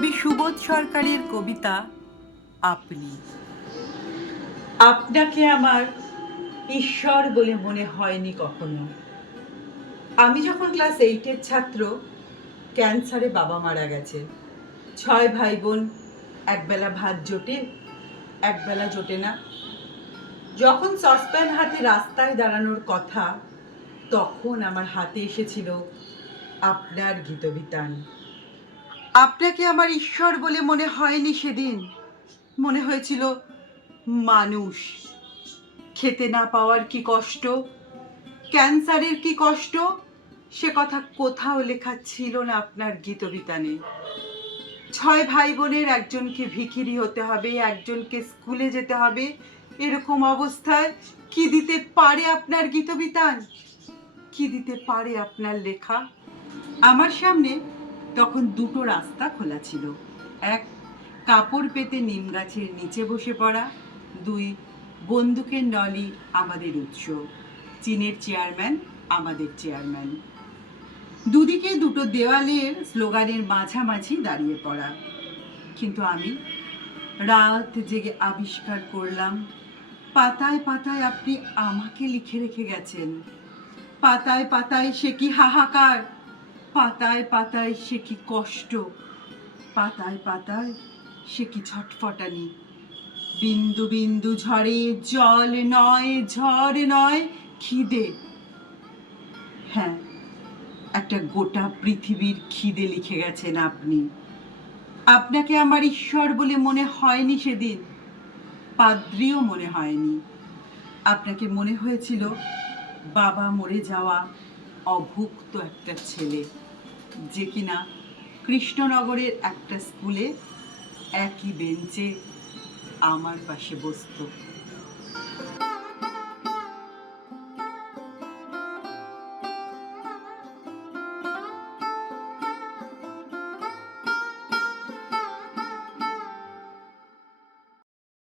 কবি সুবোধ সরকারের কবিতা আপনি। আপনাকে আমার ঈশ্বর বলে মনে হয়নি কখনো। আমি যখন ক্লাস এইটের ছাত্র, ক্যান্সারে বাবা মারা গেছে। ছয় ভাই বোন একবেলা ভাত জোটে, একবেলা জোটে না। যখন সসপ্যান হাতে রাস্তায় দাঁড়ানোর কথা, তখন আমার হাতে এসেছিল আপনার গীতবিতান। আপনাকে আমার ঈশ্বর বলে মনে হয়নি সেদিন। মনে হয়েছিল, মানুষ, খেতে না পাওয়ার কি কষ্ট, ক্যান্সারের কি কষ্ট? সে কথা কোথাও লেখা ছিল না আপনার গীতবিতানে। ছয় ভাই বোনের একজনকে ভিখিরি হতে হবে, একজনকে স্কুলে যেতে হবে, এরকম অবস্থায় কি দিতে পারে আপনার গীতবিতান? কি দিতে পারে আপনার লেখা? আমার সামনে তখন দুটো রাস্তা খোলা ছিল। এক, কাপড় পেতে নিম গাছের নিচে বসে পড়া। দুই, বন্দুকের নলি আমাদের উৎস। চীনের চেয়ারম্যান আমাদের চেয়ারম্যান। দুদিকে দুটো দেওয়ালের স্লোগানের মাঝামাঝি দাঁড়িয়ে পড়া। কিন্তু আমি রাত জেগে আবিষ্কার করলাম, পাতায় পাতায় আপনি আমাকে লিখে রেখে গেছেন। পাতায় পাতায় সে কি হাহাকার? পাতায় পাতায় সে কি কষ্ট, পাতায় পাতায় সে কি ছটফটানি। বিন্দু বিন্দু ঝরে জল নয়, ঝড় নয়, খিদে। হ্যাঁ একটা গোটা পৃথিবীর খিদে লিখে গেছেন আপনি। আপনাকে আমার ঈশ্বর বলে মনে হয়নি সেদিন, পাদ্রিও মনে হয়নি। আপনাকে মনে হয়েছিল বাবা মরে যাওয়া অভুক্ত একটা ছেলে। যে কিনা কৃষ্ণনগরের একটা স্কুলে একই বেঞ্চে আমার পাশে বসতো।